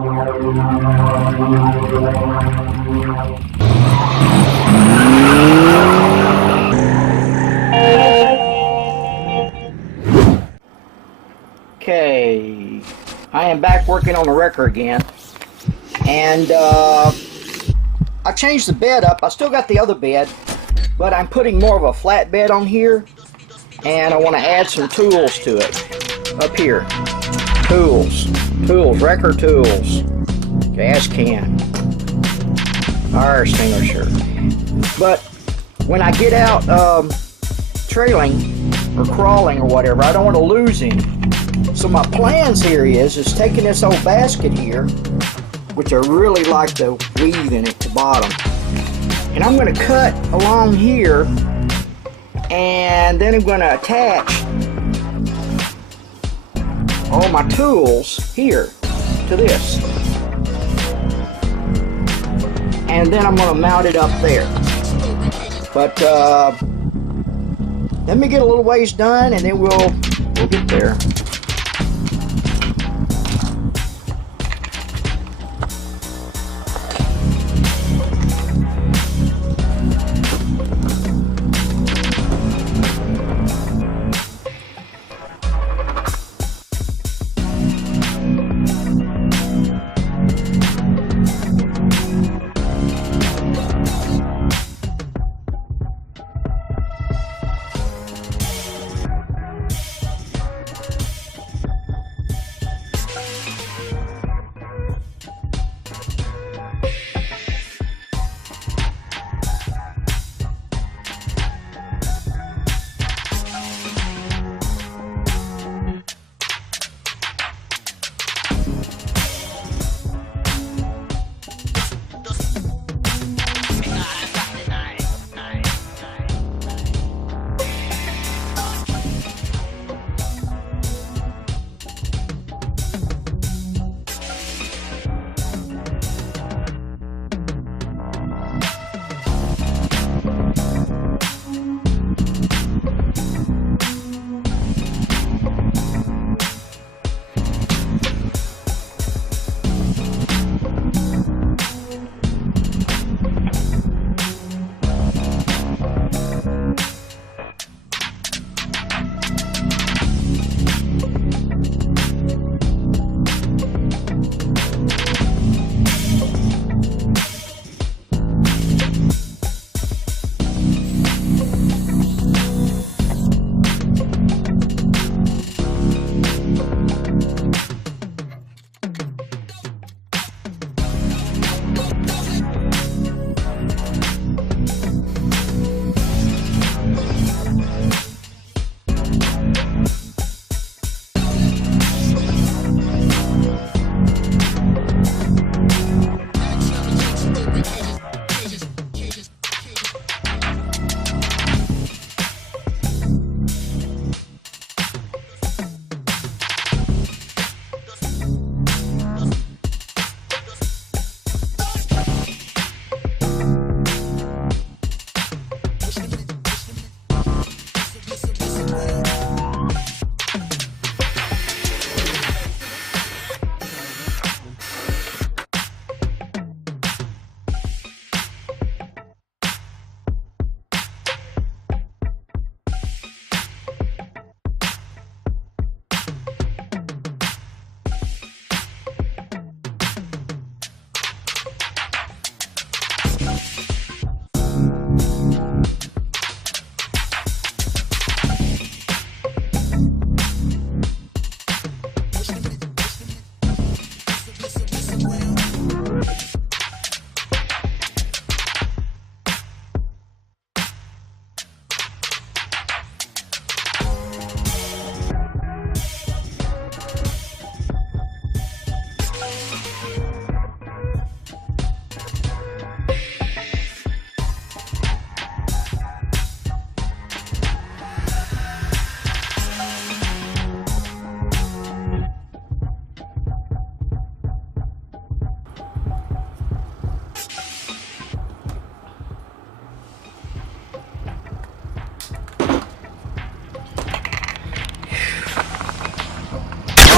Okay, I am back working on the wrecker again, and I changed the bed up. I still got the other bed, but I'm putting more of a flat bed on here, and I want to add some tools to it up here. Tools, wrecker tools, gas can, fire extinguisher. But when I get out trailing or crawling or whatever, I don't want to lose him. So my plans here is taking this old basket here, which I really like the weave in it at the bottom, and I'm going to cut along here, and then I'm going to attach all my tools here to this, and then I'm going to mount it up there. But let me get a little ways done, and then we'll get there.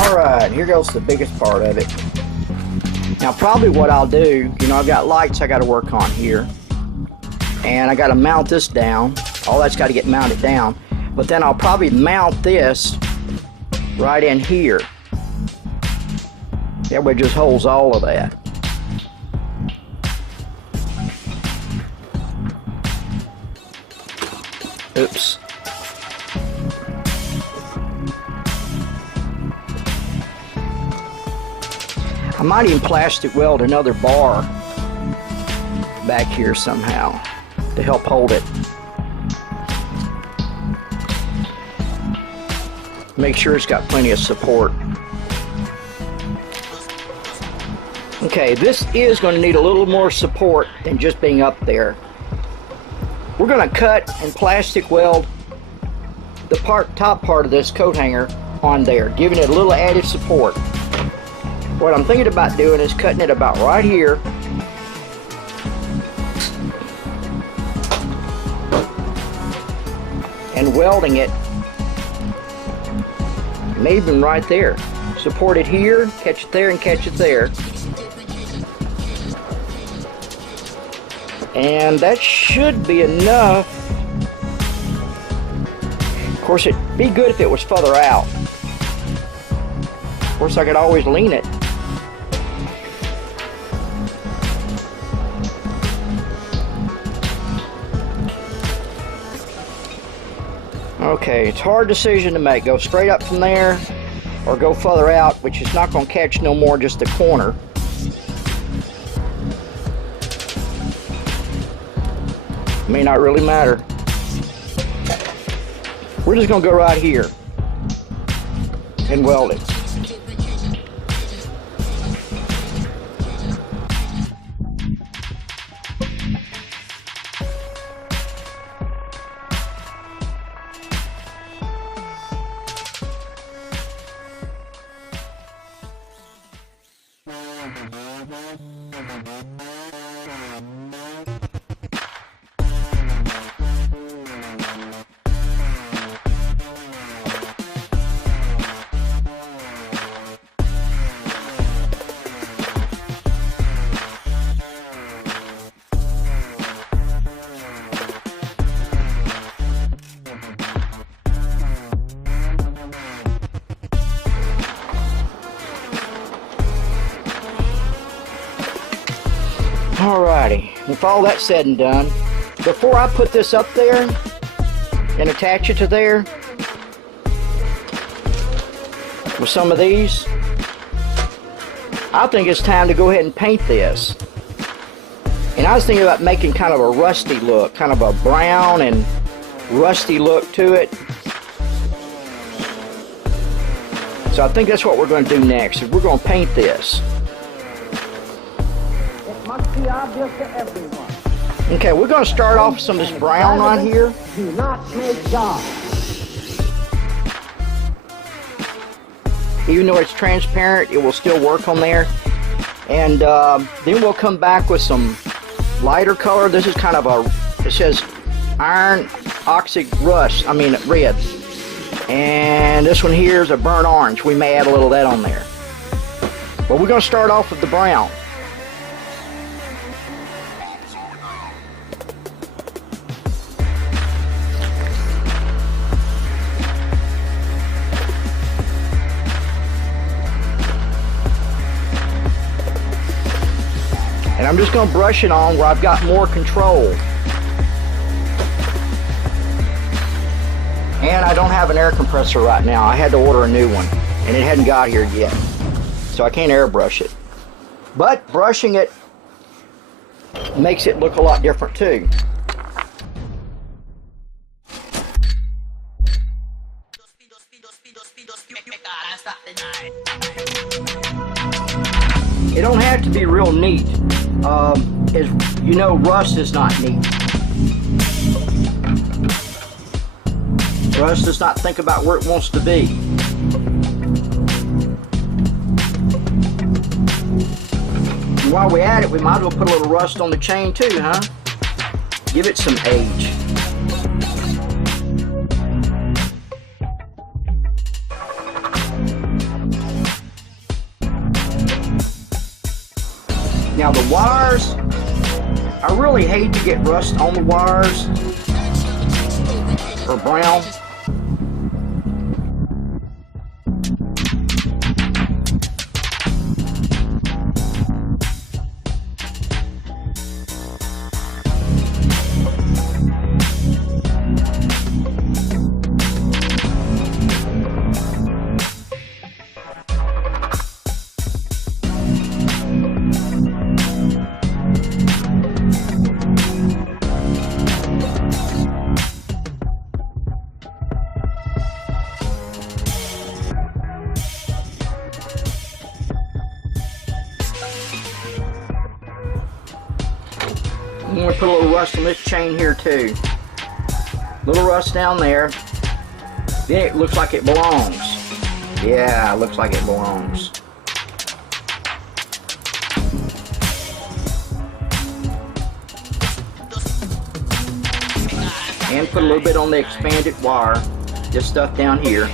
Alright, here goes the biggest part of it. Now probably what I'll do, you know, I've got lights I got to work on here, and I got to mount this down. All that's got to get mounted down, but then I'll probably mount this right in here. That way it just holds all of that. Oops. I might even plastic weld another bar back here somehow to help hold it. Make sure it's got plenty of support. Okay, this is going to need a little more support than just being up there. We're going to cut and plastic weld the top part of this coat hanger on there, giving it a little added support. What I'm thinking about doing is cutting it about right here, and welding it maybe even right there. Support it here, catch it there, and catch it there. And that should be enough. Of course, it'd be good if it was further out. Of course, I could always lean it. Okay, it's a hard decision to make. Go straight up from there or go further out, which is not going to catch no more, just the corner. May not really matter. We're just going to go right here and weld it. Alrighty, with all that said and done, before I put this up there and attach it to there with some of these, I think it's time to go ahead and paint this. And I was thinking about making kind of a rusty look, kind of a brown and rusty look to it. So I think that's what we're going to do next. We're going to paint this. Must be obvious to everyone. Okay, we're going to start off with some of this brown on here. Do not make God. Even though it's transparent, it will still work on there. And then we'll come back with some lighter color. This is kind of a, it says iron oxide rust, red. And this one here is a burnt orange. We may add a little of that on there. But we're going to start off with the brown. And I'm just going to brush it on where I've got more control. And I don't have an air compressor right now. I had to order a new one, and it hadn't got here yet. So I can't airbrush it. But brushing it makes it look a lot different too. It don't have to be real neat. As you know, rust is not neat. Rust does not think about where it wants to be. And while we're at it, we might as well put a little rust on the chain too, huh? Give it some age. Now the wires, I really hate to get rust on the wires or brown. I'm going to put a little rust on this chain here too. Little rust down there. Then it looks like it belongs. Yeah, it looks like it belongs. And put a little bit on the expanded wire. This stuff down here.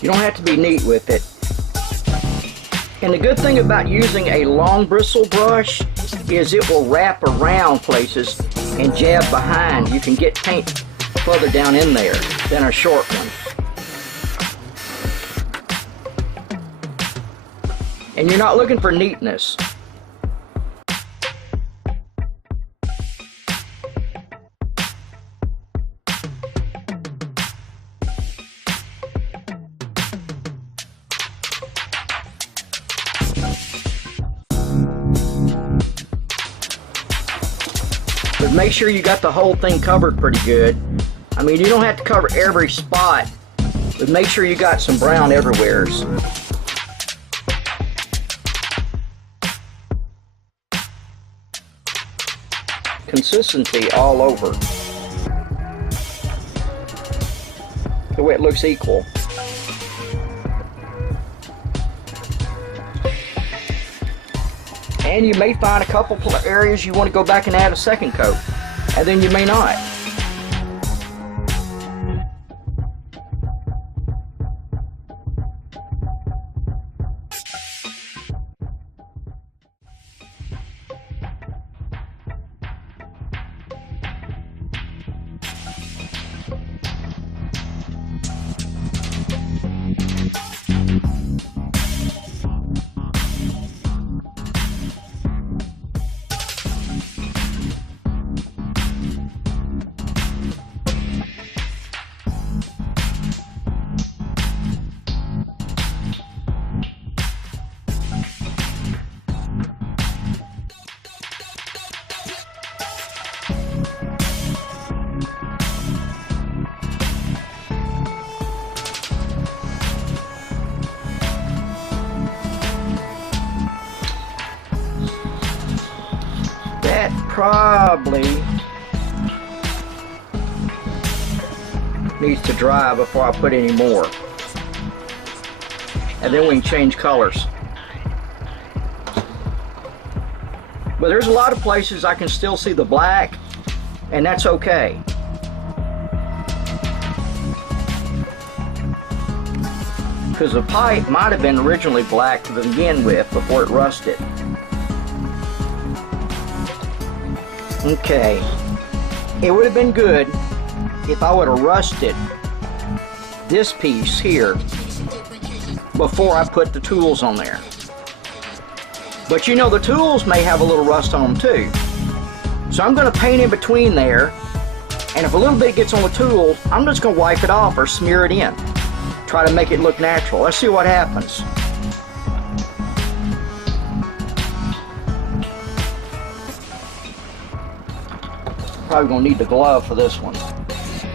You don't have to be neat with it. And the good thing about using a long bristle brush is it will wrap around places and jab behind. You can get paint further down in there than a short one. And you're not looking for neatness. But make sure you got the whole thing covered pretty good. I mean, you don't have to cover every spot, but make sure you got some brown everywheres. Consistency all over. The way it looks equal. And you may find a couple areas you want to go back and add a second coat, and then you may not. Probably needs to dry before I put any more, and then we can change colors. But there's a lot of places I can still see the black, and that's okay. because the pipe might have been originally black to begin with before it rusted. Okay, it would have been good if I would have rusted this piece here before I put the tools on there. But you know, the tools may have a little rust on them too. So I'm going to paint in between there, and if a little bit gets on the tool, I'm just going to wipe it off or smear it in. Try to make it look natural. Let's see what happens. Probably going to need the glove for this one.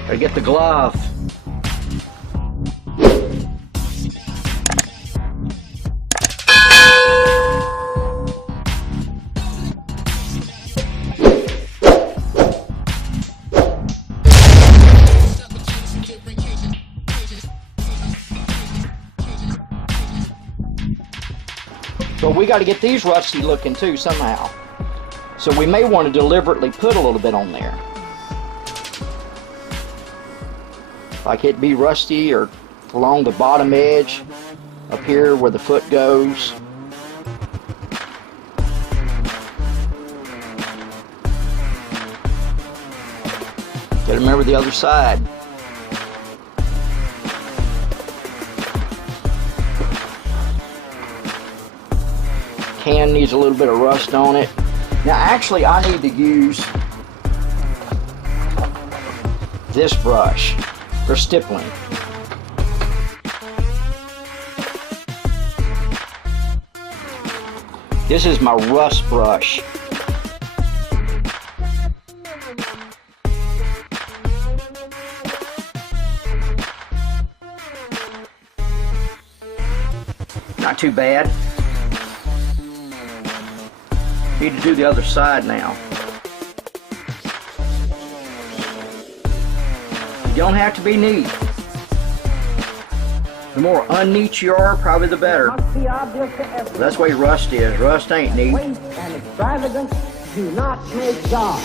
Gotta get the glove. But we got to get these rusty looking too somehow. So we may want to deliberately put a little bit on there. Like it be rusty or along the bottom edge, up here where the foot goes. Gotta remember the other side. Can needs a little bit of rust on it. Now actually I need to use this brush for stippling. This is my rust brush. Not too bad. Need to do the other side now. You don't have to be neat. The more unneat you are, probably the better. That's the way rust is. Rust ain't neat. Waste and extravagance do not make God.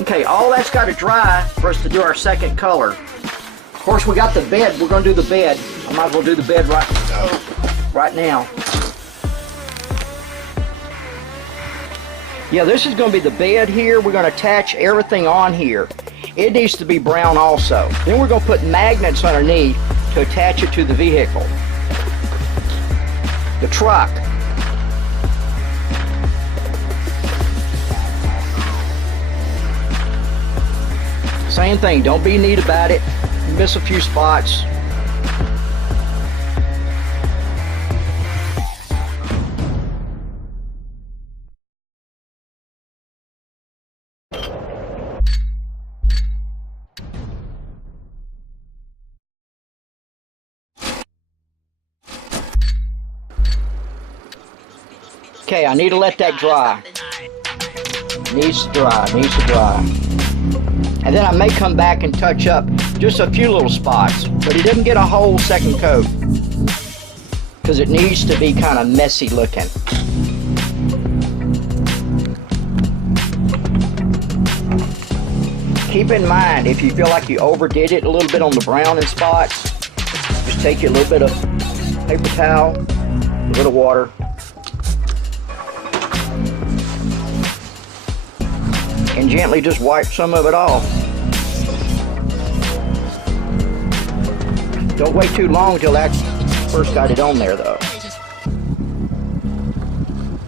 Okay, all that's got to dry for us to do our second color. Of course, we got the bed. We're going to do the bed. I might as well do the bed right now. Yeah, this is going to be the bed here. We're going to attach everything on here. It needs to be brown also. Then we're going to put magnets underneath to attach it to the vehicle. The truck. Same thing, don't be neat about it. Miss a few spots. Okay, I need to let that dry. Needs to dry, needs to dry. And then I may come back and touch up just a few little spots, but it doesn't get a whole second coat because it needs to be kind of messy looking. Keep in mind, if you feel like you overdid it a little bit on the brown in spots, just take a little bit of paper towel, a little water, and gently just wipe some of it off. Don't wait too long till that first got it on there though.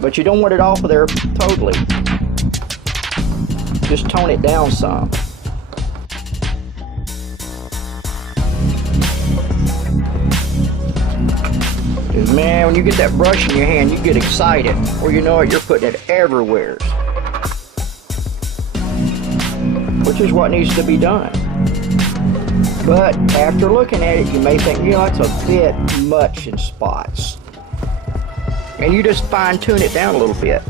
But you don't want it off of there totally. Just tone it down some. Because man, when you get that brush in your hand, you get excited. Or you know it, you're putting it everywhere. Which is what needs to be done. But after looking at it, you may think, you know, it's a bit much in spots. And you just fine tune it down a little bit.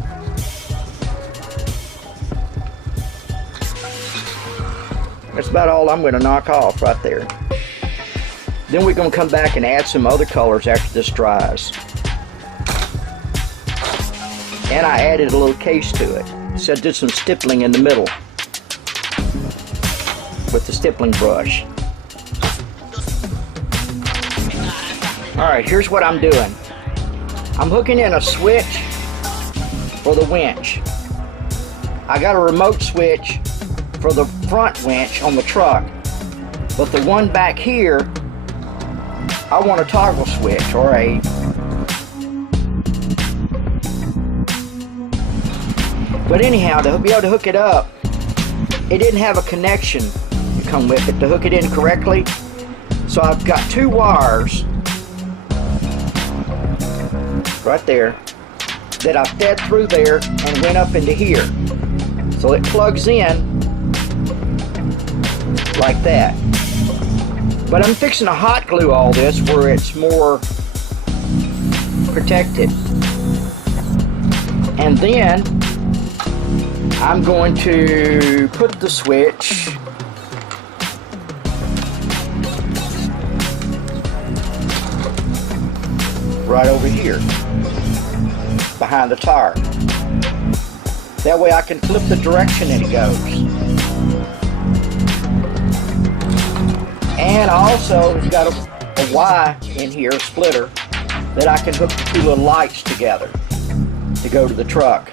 That's about all I'm going to knock off right there. Then we're going to come back and add some other colors after this dries. and I added a little case to it. So I did some stippling in the middle with the stippling brush. Alright, here's what I'm doing. I'm hooking in a switch for the winch. I got a remote switch for the front winch on the truck, but the one back here, I want a toggle switch or a but anyhow, to be able to hook it up, it didn't have a connection to come with it to hook it in correctly. So I've got two wires right there that I fed through there and went up into here. So it plugs in like that. But I'm fixing to hot glue all this where it's more protected. And then I'm going to put the switch right over here behind the tire. That way I can flip the direction it goes. And I also have got a Y in here, a splitter, that I can hook the two little lights together to go to the truck.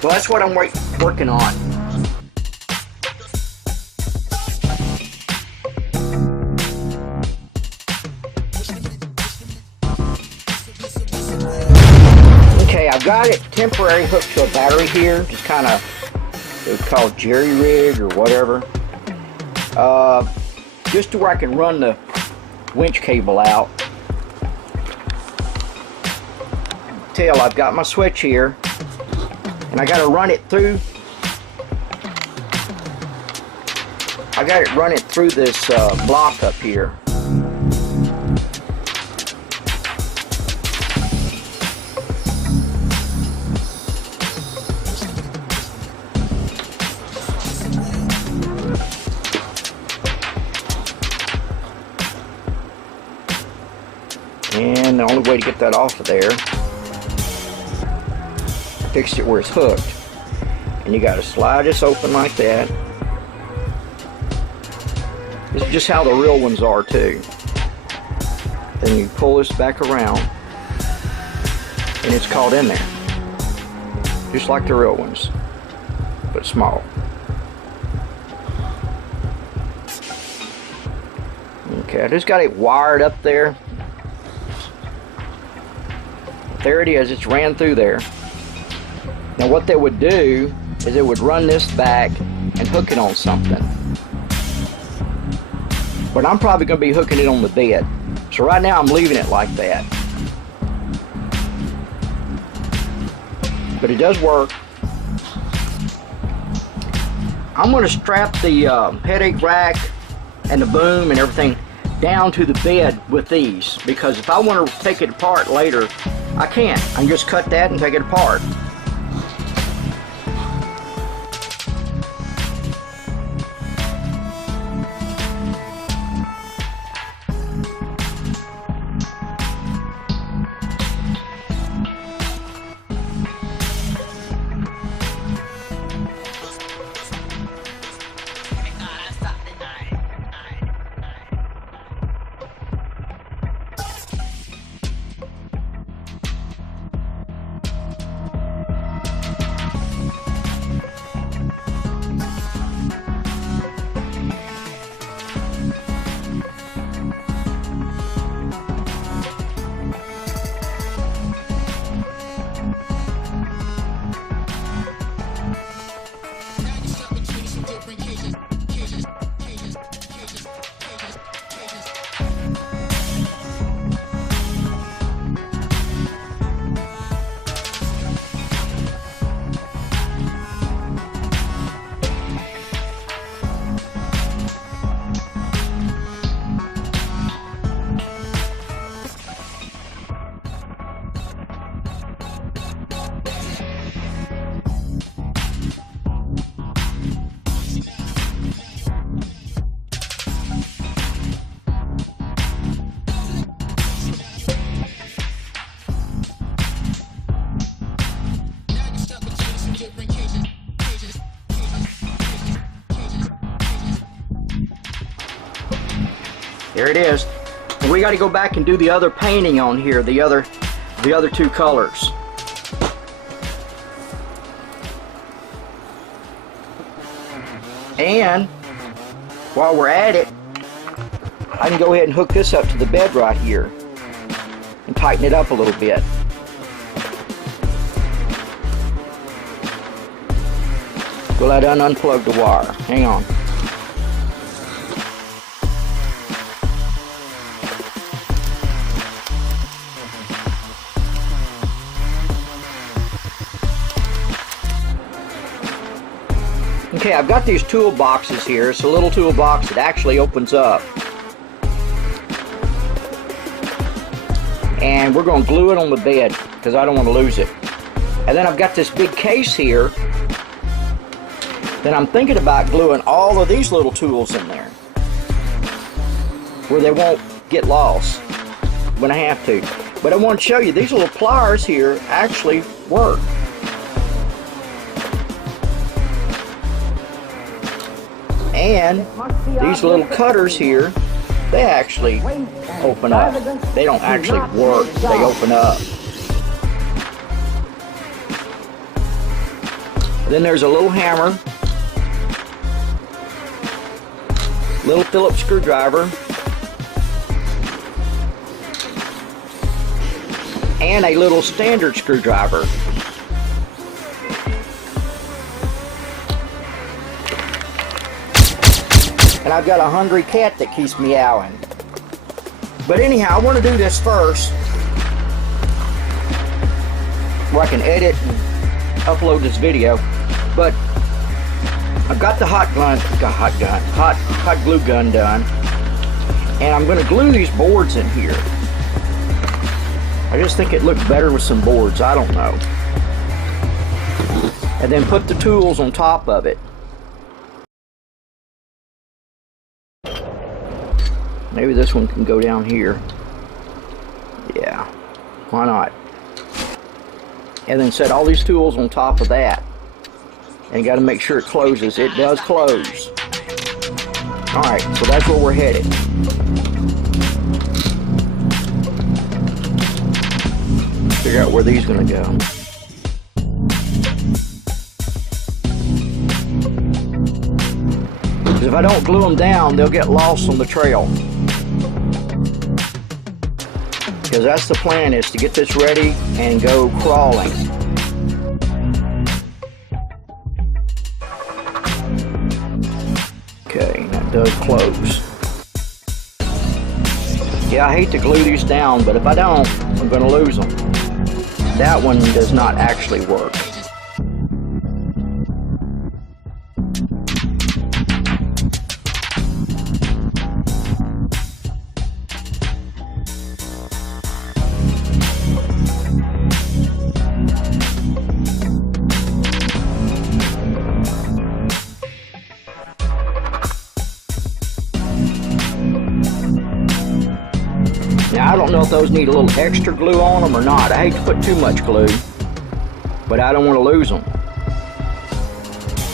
So that's what I'm working on. Okay, I've got it temporary hooked to a battery here, just kind of, it's called jerry rig or whatever. Just to where I can run the winch cable out. Till I've got my switch here, and I got to run it through. I got to run it through this block up here. And the only way to get that off of there, fix it where it's hooked. And you got to slide this open like that. This is just how the real ones are too. Then you pull this back around and it's caught in there. Just like the real ones, but small. Okay, I just got it wired up there. There it is, it's ran through there. Now what they would do is it would run this back and hook it on something. But I'm probably going to be hooking it on the bed. So right now I'm leaving it like that. But it does work. I'm going to strap the headache rack and the boom and everything down to the bed with these, because if I want to take it apart later, I can't. I can just cut that and take it apart. There it is. And we got to go back and do the other painting on here, the other two colors. And while we're at it, I can go ahead and hook this up to the bed right here and tighten it up a little bit. Well, I done unplugged the wire. Hang on. Okay, I've got these toolboxes here. It's a little toolbox that actually opens up. And we're going to glue it on the bed because I don't want to lose it. And then I've got this big case here that I'm thinking about gluing all of these little tools in there where they won't get lost when I have to. But I want to show you these little pliers here actually work. And these little cutters here, they actually open up. They don't actually work, they open up. Then there's a little hammer, little Phillips screwdriver, and a little standard screwdriver. And I've got a hungry cat that keeps meowing. But anyhow, I want to do this first where I can edit and upload this video. But I've got the hot glue gun done. And I'm going to glue these boards in here. I just think it looks better with some boards. I don't know. And then put the tools on top of it. Maybe this one can go down here. Yeah, why not? And then set all these tools on top of that. And you got to make sure it closes. It does close. Alright, so that's where we're headed. Figure out where these are going to go. Because if I don't glue them down, they'll get lost on the trail. Because that's the plan, is to get this ready and go crawling. Okay, that does close. Yeah, I hate to glue these down, but if I don't, I'm going to lose them. That one does not actually work. Now, I don't know if those need a little extra glue on them or not. I hate to put too much glue, but I don't want to lose them.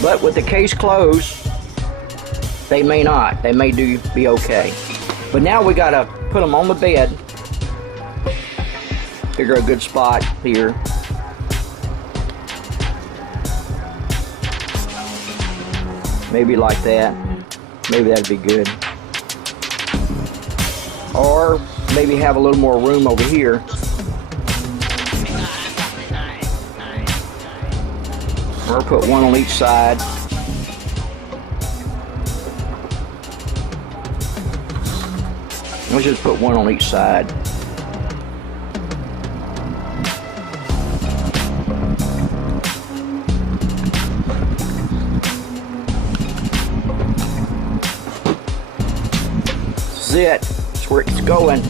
But with the case closed, they may not. They may be okay. But now we got to put them on the bed. Figure a good spot here. Maybe like that. Maybe that'd be good. Or maybe have a little more room over here. Or put one on each side. Let's just put one on each side. This is it. That's where it's going.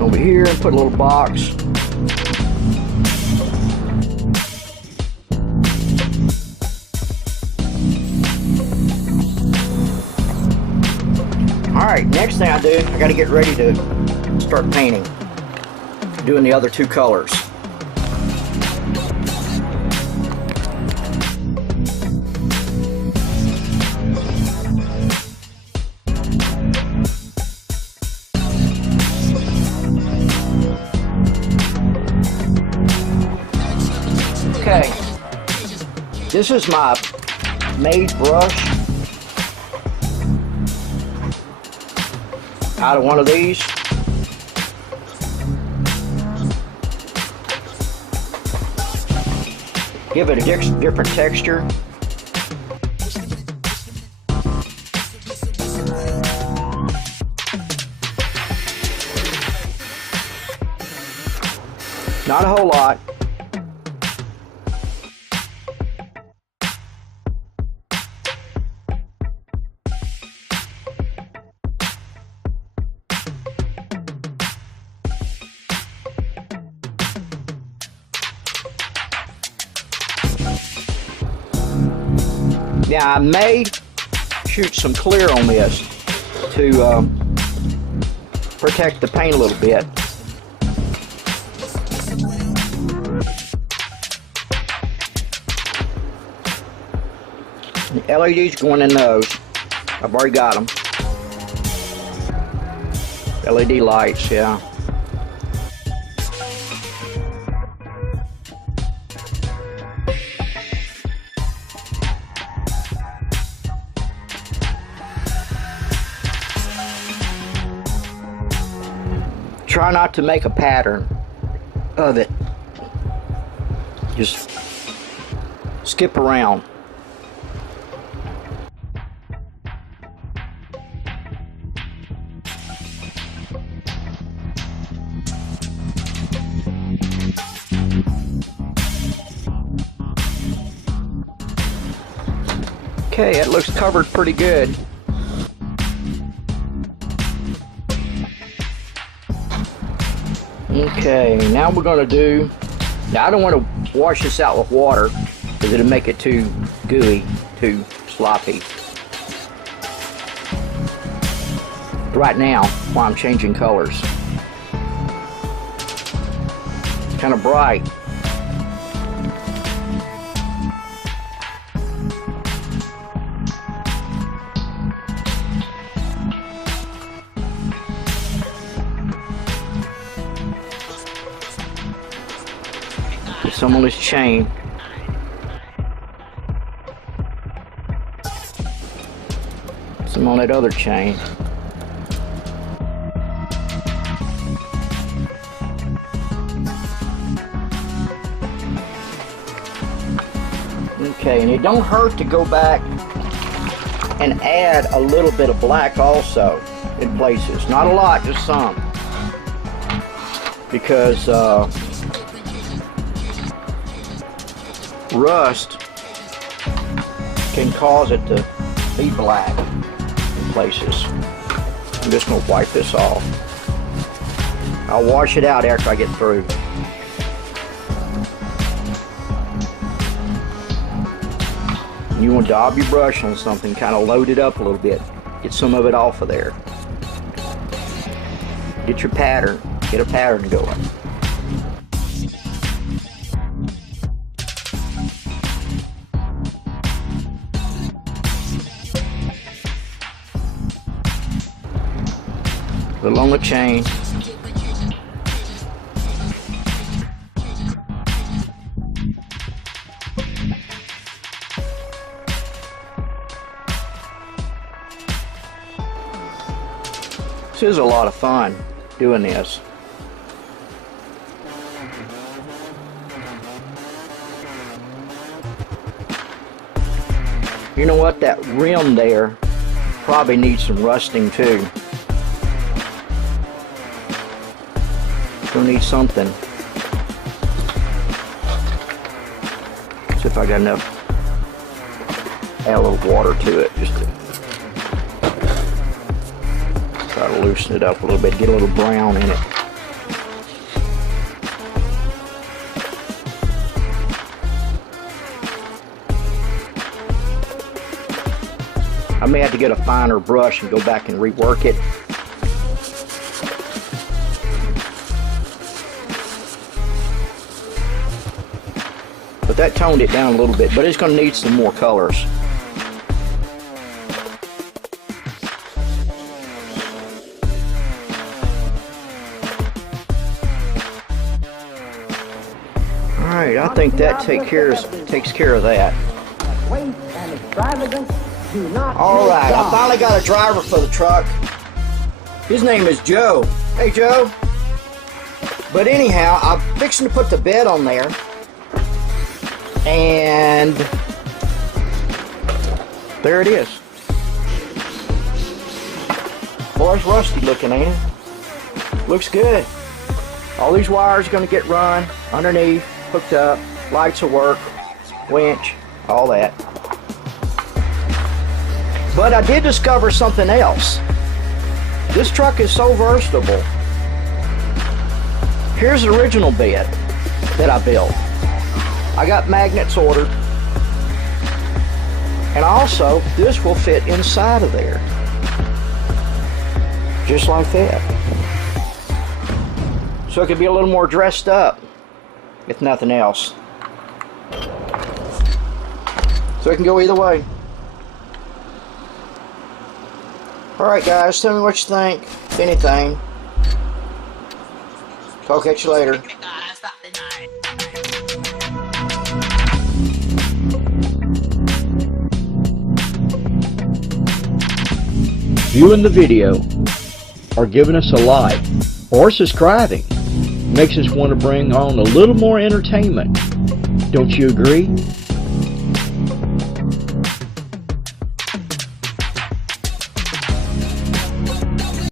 Over here and put a little box. Alright, next thing I do, I got to get ready to start painting. doing the other two colors. Okay, this is my made brush out of one of these. Give it a different texture. Not a whole lot. Now I may shoot some clear on this to protect the paint a little bit. The LEDs going in those. I've already got them. LED lights, yeah. Try not to make a pattern of it. Just skip around. Okay, it looks covered pretty good. Okay, now we're going to do, now I don't want to wash this out with water because it'll make it too gooey, too sloppy. Right now, while I'm changing colors, it's kind of bright. Some on this chain. Some on that other chain. Okay, and it don't hurt to go back and add a little bit of black also in places. Not a lot, just some. Because rust can cause it to be black in places. I'm just going to wipe this off. I'll wash it out after I get through. You want to dab your brush on something, kind of load it up a little bit. Get some of it off of there. Get your pattern. Get a pattern going. A little on the chain. This is a lot of fun doing this. You know what? That rim there probably needs some rusting too. Need something. See if I got enough. Add a little water to it just to try to loosen it up a little bit, get a little brown in it. I may have to get a finer brush and go back and rework it. but that toned it down a little bit, but it's going to need some more colors. Alright, I think that takes care of that. Waste and extravagance do not Alright, make I God. finally got a driver for the truck. His name is Joe. Hey, Joe. But anyhow, I'm fixing to put the bed on there. And there it is. Boy, it's rusty looking, ain't it? Looks good. All these wires are going to get run underneath, hooked up, lights will work, winch, all that. But I did discover something else. This truck is so versatile. Here's the original bed that I built. I got magnets ordered. And also, this will fit inside of there. Just like that. So it could be a little more dressed up, if nothing else. So it can go either way. Alright guys, tell me what you think, if anything. Talk at you later. Viewing the video or giving us a like or subscribing makes us want to bring on a little more entertainment. Don't you agree?